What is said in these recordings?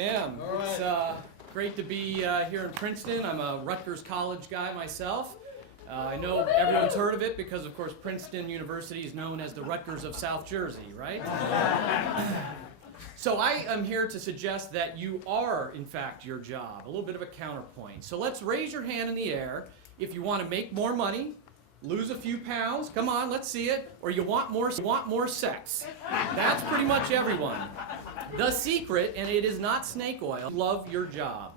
Am. All right. It's great to be here in Princeton. I'm a Rutgers College guy myself. I know everyone's heard of it because, of course, Princeton University is known as the Rutgers of South Jersey, right? So I am here to suggest that you are, in fact, your job. A little bit of a counterpoint. So let's raise your hand in the air if you want to make more money, lose a few pounds, come on, let's see it, or you want more sex. That's pretty much everyone. The secret, and it is not snake oil, love your job.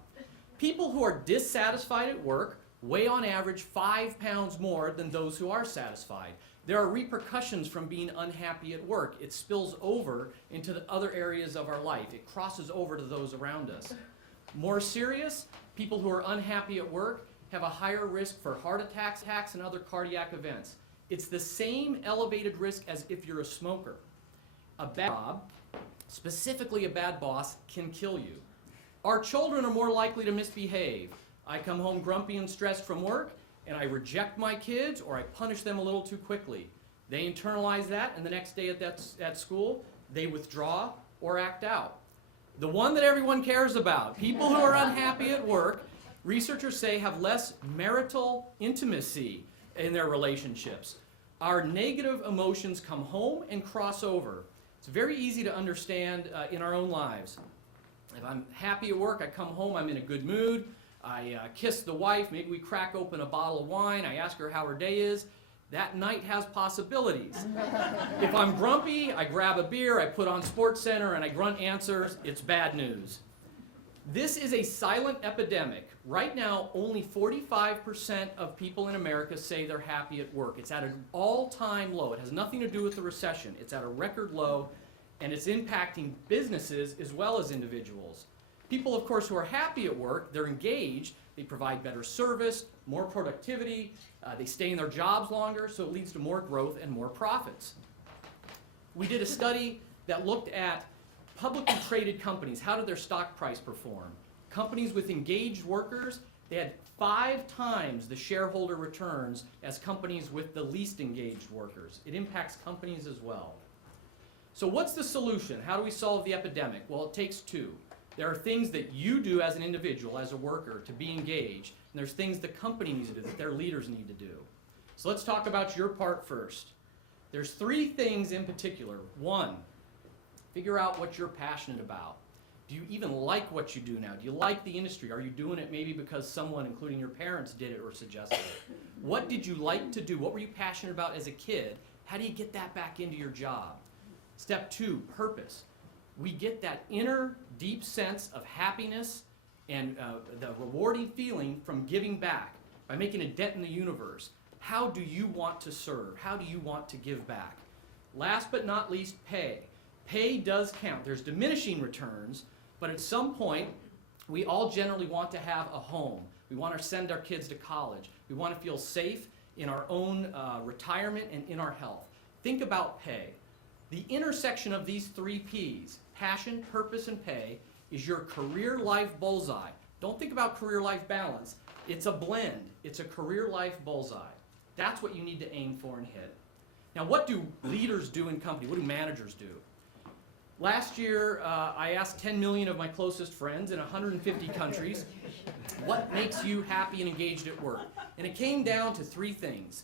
People who are dissatisfied at work weigh on average 5 pounds more than those who are satisfied. There are repercussions from being unhappy at work. It spills over into the other areas of our life. It crosses over to those around us. More serious, people who are unhappy at work have a higher risk for heart attacks, and other cardiac events. It's the same elevated risk as if you're a smoker. A bad job, specifically a bad boss, can kill you. Our children are more likely to misbehave. I come home grumpy and stressed from work, and I reject my kids or I punish them a little too quickly. They internalize that, and the next day at school, they withdraw or act out. The one that everyone cares about, people who are unhappy at work, researchers say have less marital intimacy in their relationships. Our negative emotions come home and cross over. It's very easy to understand in our own lives. If I'm happy at work, I come home, I'm in a good mood, I kiss the wife, maybe we crack open a bottle of wine, I ask her how her day is. That night has possibilities. If I'm grumpy, I grab a beer, I put on SportsCenter, and I grunt answers, it's bad news. This is a silent epidemic. Right now, only 45% of people in America say they're happy at work. It's at an all-time low. It has nothing to do with the recession. It's at a record low, and it's impacting businesses as well as individuals. People, of course, who are happy at work, they're engaged, they provide better service, more productivity, they stay in their jobs longer, so it leads to more growth and more profits. We did a study that looked at publicly traded companies. How did their stock price perform? Companies with engaged workers, they had 5 times the shareholder returns as companies with the least engaged workers. It impacts companies as well. So what's the solution? How do we solve the epidemic? Well, it takes 2. There are things that you do as an individual, as a worker, to be engaged, and there's things the company needs to do, that their leaders need to do. So let's talk about your part first. There's 3 things in particular. 1, figure out what you're passionate about. Do you even like what you do now? Do you like the industry? Are you doing it maybe because someone, including your parents, did it or suggested it? What did you like to do? What were you passionate about as a kid? How do you get that back into your job? Step 2, purpose. We get that inner, deep sense of happiness and the rewarding feeling from giving back, by making a dent in the universe. How do you want to serve? How do you want to give back? Last but not least, pay. Pay does count. There's diminishing returns, but at some point, we all generally want to have a home. We want to send our kids to college. We want to feel safe in our own retirement and in our health. Think about pay. The intersection of these 3 P's, passion, purpose, and pay, is your career-life bullseye. Don't think about career-life balance. It's a blend. It's a career-life bullseye. That's what you need to aim for and hit. Now, what do leaders do in company? What do managers do? Last year, I asked 10 million of my closest friends in 150 countries, what makes you happy and engaged at work? And it came down to 3 things: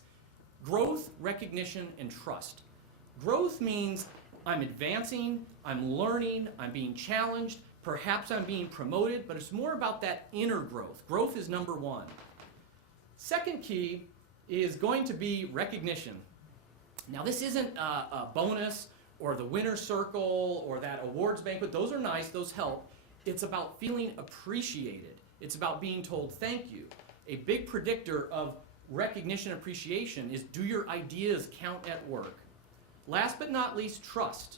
growth, recognition, and trust. Growth means I'm advancing, I'm learning, I'm being challenged, perhaps I'm being promoted, but it's more about that inner growth. Growth is number 1. Second key is going to be recognition. Now, this isn't a bonus or the winner's circle or that awards banquet. Those are nice, those help. It's about feeling appreciated. It's about being told thank you. A big predictor of recognition and appreciation is, do your ideas count at work? Last but not least, trust.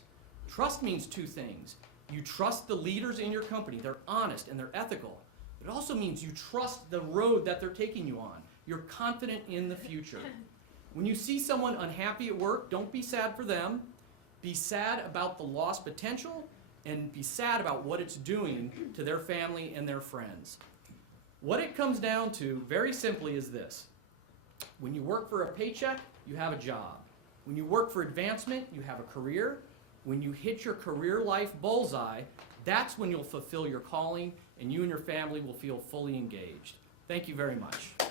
Trust means 2 things. You trust the leaders in your company. They're honest and they're ethical. It also means you trust the road that they're taking you on. You're confident in the future. When you see someone unhappy at work, don't be sad for them. Be sad about the lost potential, and be sad about what it's doing to their family and their friends. What it comes down to, very simply, is this. When you work for a paycheck, you have a job. When you work for advancement, you have a career. When you hit your career life bullseye, That's when you'll fulfill your calling, and you and your family will feel fully engaged. Thank you very much.